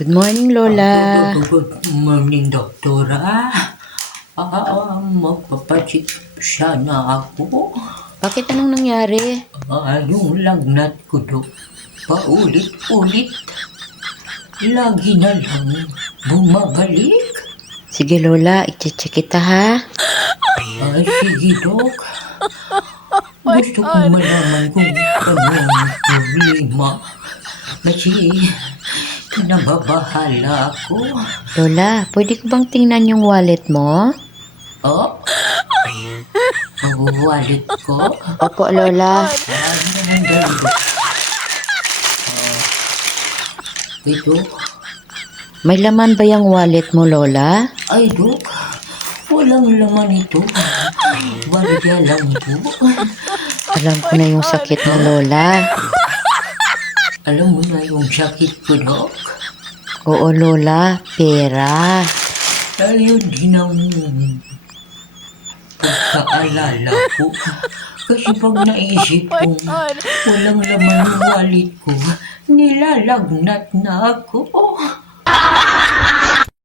Good morning, Lola. Good morning, doktora. Magpapacheck sana ako. Bakit anong nangyari? Yung lagnat ko, Dok. Paulit-ulit. Lagi na lang bumabalik. Sige, Lola, i-check kita ha. Sige, Dok. Gusto kong malaman kung ano ang problema. Kasi nababahala ako. Lola, pwede ko bang tingnan yung wallet mo? Oh? Ang wallet ko? Opo, Lola. Nandun, Dok. Ito? May laman ba yung wallet mo, Lola? Ay, Dok. Walang laman ito. Barya lang po. Alam ko na yung sakit mo, Lola. Alam mo na yung sakit ko, Dok? Oo, Lola, pera. Ayun din ang pagkaalala ko. Kasi pag naisip kong walang laman yung wallet ko, nilalagnat na ako.